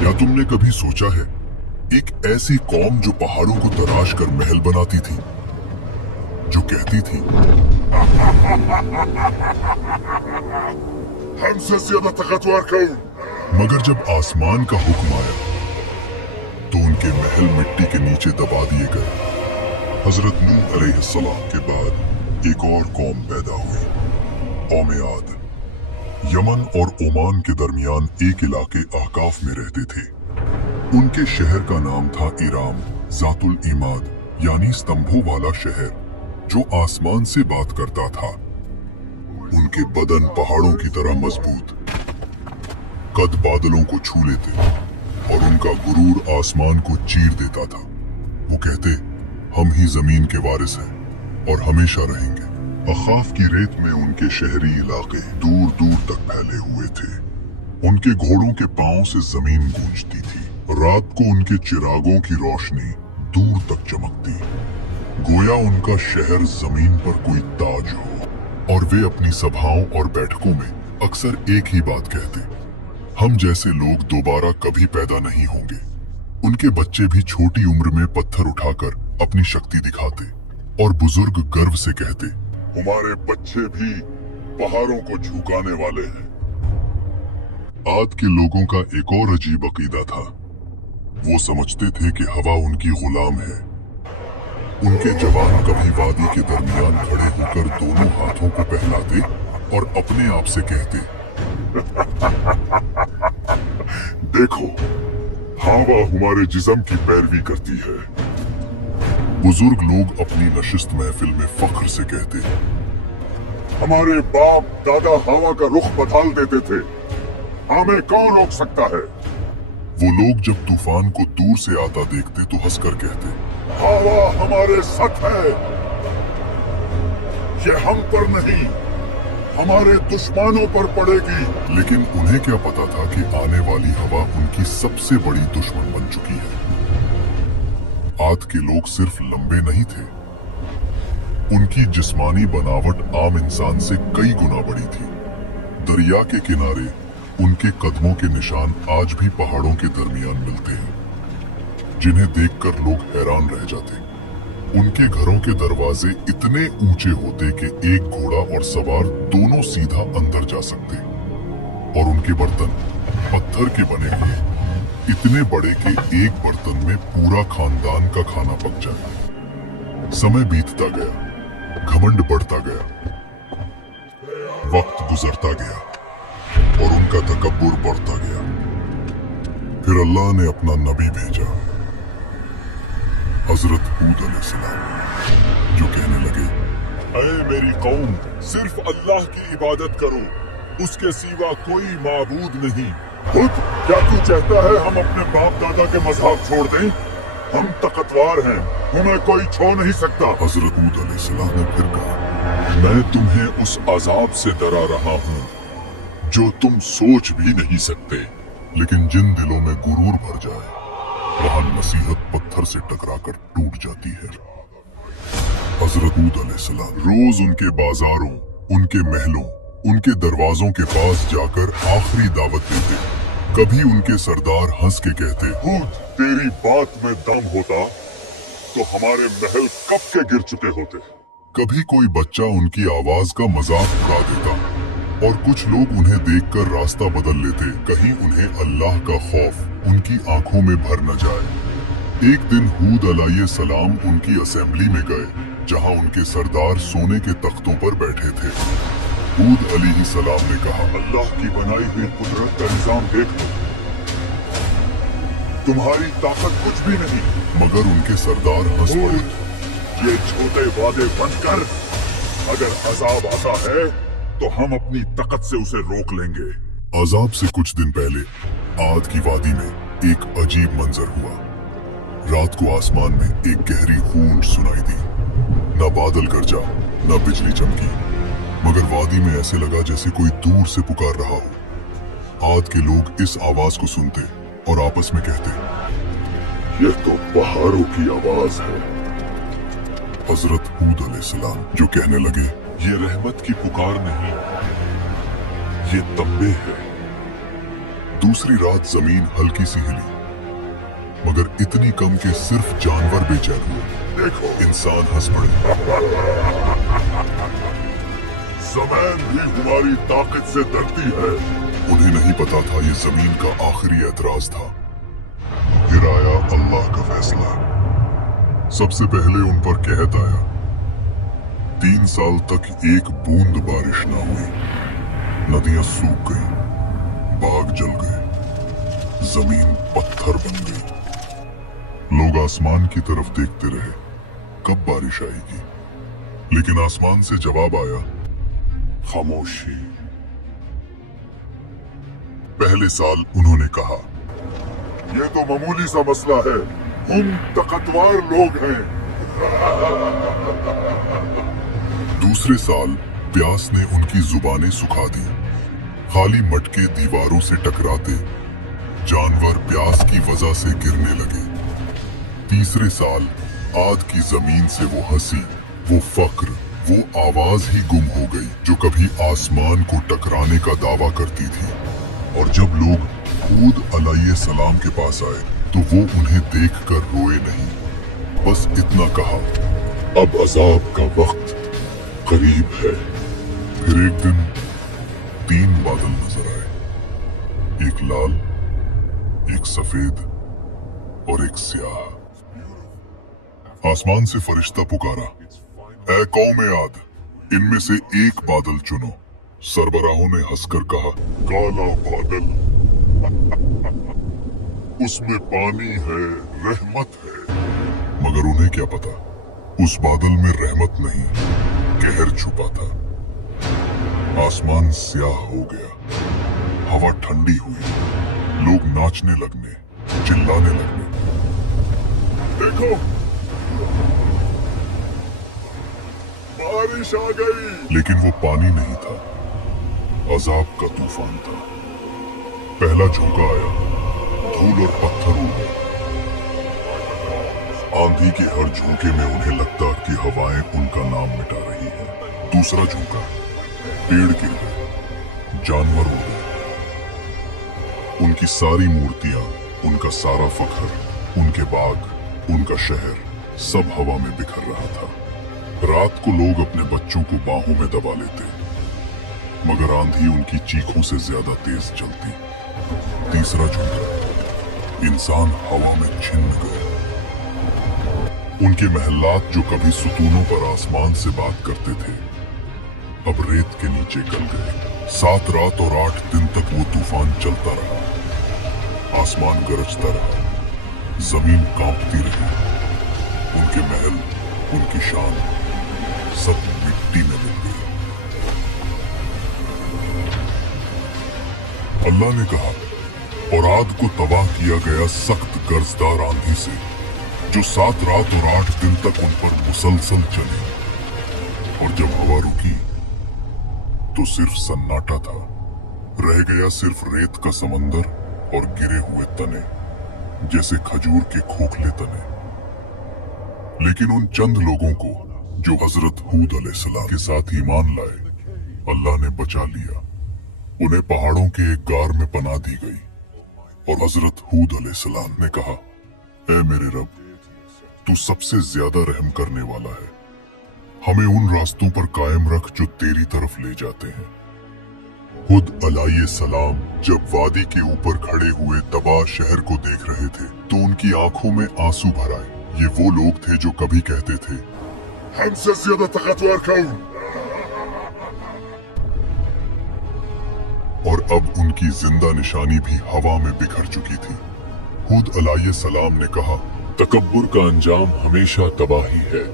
या तुमने कभी सोचा है, एक ऐसी कौम जो पहाड़ों को तराश कर महल बनाती थी, जो कहती थी हमसे ज्यादा ताकतवर कौन, मगर जब आसमान का हुक्म आया तो उनके महल मिट्टी के नीचे दबा दिए गए। हजरत नूह अलैहिस्सलाम के बाद एक और कौम पैदा हुई, कौम आद। यमन और ओमान के दरमियान एक इलाके अहकाफ में रहते थे। उनके शहर का नाम था इराम, जातुल इमाद, यानी स्तंभों वाला शहर जो आसमान से बात करता था। उनके बदन पहाड़ों की तरह मजबूत, कद बादलों को छू लेते और उनका गुरूर आसमान को चीर देता था। वो कहते, हम ही जमीन के वारिस हैं और हमेशा रहेंगे। अखाफ की रेत में उनके शहरी इलाके दूर दूर तक फैले हुए थे। उनके घोड़ों के पांव से जमीन गूंजती थी। रात को उनके चिरागों की रोशनी दूर तक चमकती, गोया उनका शहर जमीन पर कोई ताज हो। और वे अपनी सभाओं और बैठकों में अक्सर एक ही बात कहते, हम जैसे लोग दोबारा कभी पैदा नहीं होंगे। उनके बच्चे भी छोटी उम्र में पत्थर उठाकर अपनी शक्ति दिखाते और बुजुर्ग गर्व से कहते, हमारे बच्चे भी पहाड़ों को झुकाने वाले हैं। आद के लोगों का एक और अजीब अकीदा था। वो समझते थे कि हवा उनकी गुलाम है। उनके जवान कभी वादी के दरमियान खड़े होकर दोनों हाथों को फैलाते और अपने आप से कहते, देखो, हवा हमारे जिस्म की पैरवी करती है। बुजुर्ग लोग अपनी नशिस्त महफिल में फख्र से कहते, हमारे बाप दादा हवा का रुख बदल देते थे, हमें कौन रोक सकता है। वो लोग जब तूफान को दूर से आता देखते तो हंसकर कहते, हवा हमारे साथ है, ये हम पर नहीं, हमारे दुश्मनों पर पड़ेगी। लेकिन उन्हें क्या पता था कि आने वाली हवा उनकी सबसे बड़ी दुश्मन बन चुकी है। आद के लोग सिर्फ लंबे नहीं थे, उनकी जिस्मानी बनावट आम इंसान से कई गुना बड़ी थी। दरिया के किनारे उनके कदमों के निशान आज भी पहाड़ों के दरमियान मिलते हैं, जिन्हें देखकर लोग हैरान रह जाते। उनके घरों के दरवाजे इतने ऊंचे होते कि एक घोड़ा और सवार दोनों सीधा अंदर जा सकते, और उनके बर्तन पत्थर के बने हुए, इतने बड़े कि एक बर्तन में पूरा खानदान का खाना पक जाए। समय बीतता गया, घमंड बढ़ता गया, वक्त गुजरता गया और उनका तकब्बुर बढ़ता गया। फिर अल्लाह ने अपना नबी भेजा, हजरत हूद अलैहिस्सलाम, जो कहने लगे, ऐ मेरी कौम, सिर्फ अल्लाह की इबादत करो, उसके सिवा कोई माबूद नहीं। खुद क्या तू चाहता है हम अपने बाप दादा के मज़हब छोड़ दें? हम ताकतवर हैं, हमें कोई छोड़ नहीं सकता। हजरत हूद अलैहिस्सलाम ने फिर कहा, मैं तुम्हें उस अजाब से डरा रहा हूँ जो तुम सोच भी नहीं सकते। लेकिन जिन दिलों में गुरूर भर जाए, वहाँ नसीहत पत्थर से टकराकर टूट जाती है। हजरत हूद अलैहिस्सलाम रोज उनके बाजारों, उनके महलों, उनके दरवाजों के पास जाकर आखिरी दावत देते। कभी उनके सरदार हंस के कहते, हूद, तेरी बात में दम होता तो हमारे महल कब के गिर चुके होते। कभी कोई बच्चा उनकी आवाज का मजाक उड़ा देता और कुछ लोग उन्हें देखकर रास्ता बदल लेते, कहीं उन्हें अल्लाह का खौफ उनकी आंखों में भर न जाए। एक दिन हूद अलैहिस्सलाम उनकी असेंबली में गए, जहां उनके सरदार सोने के तख्तों पर बैठे थे। हूद अलैहिस्सलाम ने कहा, अल्लाह की बनाई हुई कुदरत का निजाम देख लो, तुम्हारी ताकत कुछ भी नहीं। मगर उनके सरदार हंस पड़े, ये छोटे वादे बनकर, अगर अजाब आता है तो हम अपनी ताकत से उसे रोक लेंगे। अजाब से कुछ दिन पहले आद की वादी में एक अजीब मंजर हुआ। रात को आसमान में एक गहरी गूंज सुनाई दी। न बादल गरजा, न बिजली चमकी, मगर वादी में ऐसे लगा जैसे कोई दूर से पुकार रहा हो। आद के लोग इस आवाज को सुनते और आपस में कहते, यह तो पहाड़ों की आवाज है। हजरत हूद अलैहिस्सलाम जो कहने लगे, ये रहमत की पुकार नहीं, ये तंबे है। दूसरी रात जमीन हल्की सी हिली, मगर इतनी कम कि सिर्फ जानवर बेचैन हुए। देखो, इंसान हंस पड़े। ज़मीन भी हमारी ताकत से डरती है। उन्हें नहीं पता था ये जमीन का आखिरी एतराज था। फिर आया अल्लाह का फैसला। सबसे पहले उन पर कहत आया। 3 साल तक एक बूंद बारिश ना हुई। नदियां सूख गई, बाग जल गए, जमीन पत्थर बन गई। लोग आसमान की तरफ देखते रहे, कब बारिश आएगी। लेकिन आसमान से जवाब आया, खामोशी। पहले साल उन्होंने कहा, यह तो मामूली सा मसला है, हम ताकतवर लोग हैं। दूसरे साल प्यास ने उनकी जुबानें सुखा दी। खाली मटके दीवारों से टकराते, जानवर प्यास की वजह से गिरने लगे। तीसरे साल आद की जमीन से वो हंसी, वो फक्र, वो आवाज ही गुम हो गई जो कभी आसमान को टकराने का दावा करती थी। और जब लोग हूद अलैहिस्सलाम के पास आए तो वो उन्हें देखकर रोए नहीं, बस इतना कहा, अब अजाब का वक्त करीब है। फिर एक दिन 3 बादल नजर आए, एक लाल, एक सफेद और एक स्याह। आसमान से फरिश्ता पुकारा, ऐ कौम आद, इनमें से एक बादल चुनो। सरबराहों ने हंसकर कहा, काला बादल, उसमें पानी है, रहमत है। मगर उन्हें क्या पता, उस बादल में रहमत नहीं, कहर छुपा था। आसमान स्याह हो गया, हवा ठंडी हुई, लोग नाचने लगने, चिल्लाने लगने। देखो, बारिश आ गई। लेकिन वो पानी नहीं था, अजाब का तूफान था। पहला झोंका आया, धूल और पत्थर उड़ गए। आंधी के हर झोंके में उन्हें लगता कि हवाएं उनका नाम मिटा रही है। दूसरा झोंका, पेड़ गिर गए, जानवर उड़ गए। उनकी सारी मूर्तियां, उनका सारा फख्र, उनके बाग, उनका शहर, सब हवा में बिखर रहा था। रात को लोग अपने बच्चों को बाहों में दबा लेते, मगर आंधी उनकी चीखों से ज्यादा तेज चलती। तीसरा झोंका, इंसान हवा में छिन्न गए। उनके महल्लात जो कभी सुतूनों पर आसमान से बात करते थे, अब रेत के नीचे गल गए। 7 रात और 8 दिन तक वो तूफान चलता रहा। आसमान गरजता रहा, जमीन कांपती रही। उनके महल, उनकी शान, सब मिट्टी में मिल गई। अल्लाह ने कहा, और आद को तबाह किया गया सख्त गर्जदार आंधी से, जो 7 रात और 8 दिन तक उन पर मुसलसल चली। और जब हवा रुकी तो सिर्फ सन्नाटा था। रह गया सिर्फ रेत का समंदर और गिरे हुए तने, जैसे खजूर के खोखले तने। लेकिन उन चंद लोगों को जो हजरत हूद अलैहिस्सलाम के साथ ईमान लाए, अल्लाह ने बचा लिया। उन्हें पहाड़ों के एक गार में पनाह दी गई। और हजरत हूद अलैहिस्सलाम ने कहा, ऐ मेरे रब, तू सबसे ज्यादा रहम करने वाला है। हमें उन रास्तों पर कायम रख जो तेरी तरफ ले जाते हैं। हूद अलैहिस्सलाम जब वादी के ऊपर खड़े हुए तबाह शहर को देख रहे थे तो उनकी आंखों में आंसू भर आए। ये वो लोग थे जो कभी कहते थे, हमसे ज्यादा ताकतवर कौन। और अब उनकी जिंदा निशानी भी हवा में बिखर चुकी थी। हूद अलैहिस्सलाम ने कहा, तकब्बुर का अंजाम हमेशा तबाही है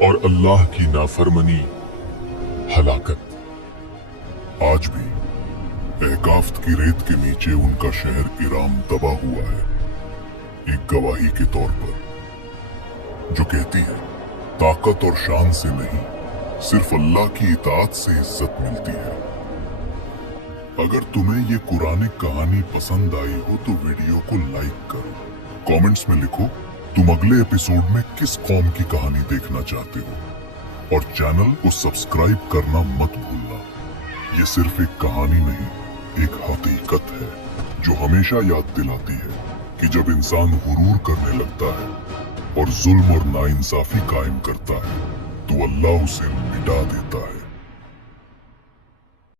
और अल्लाह की नाफरमानी हलाकत। आज भी एहकाफ्त की रेत के नीचे उनका शहर इराम दबा हुआ है, एक गवाही के तौर पर, जो कहती है ताकत और शान से नहीं, सिर्फ अल्लाह की इताअत से इज्जत मिलती है। अगर तुम्हें ये कुरानिक कहानी पसंद आई हो तो वीडियो को लाइक करो, कमेंट्स में लिखो तुम अगले एपिसोड में किस कौम की कहानी देखना चाहते हो, और चैनल को सब्सक्राइब करना मत भूलना। ये सिर्फ एक कहानी नहीं, एक हकीकत है। जो हमेशा याद दिलाती है कि जब इंसान गुरूर करने लगता है और जुल्म और नाइंसाफी कायम करता है तो अल्लाह उसे मिटा देता है।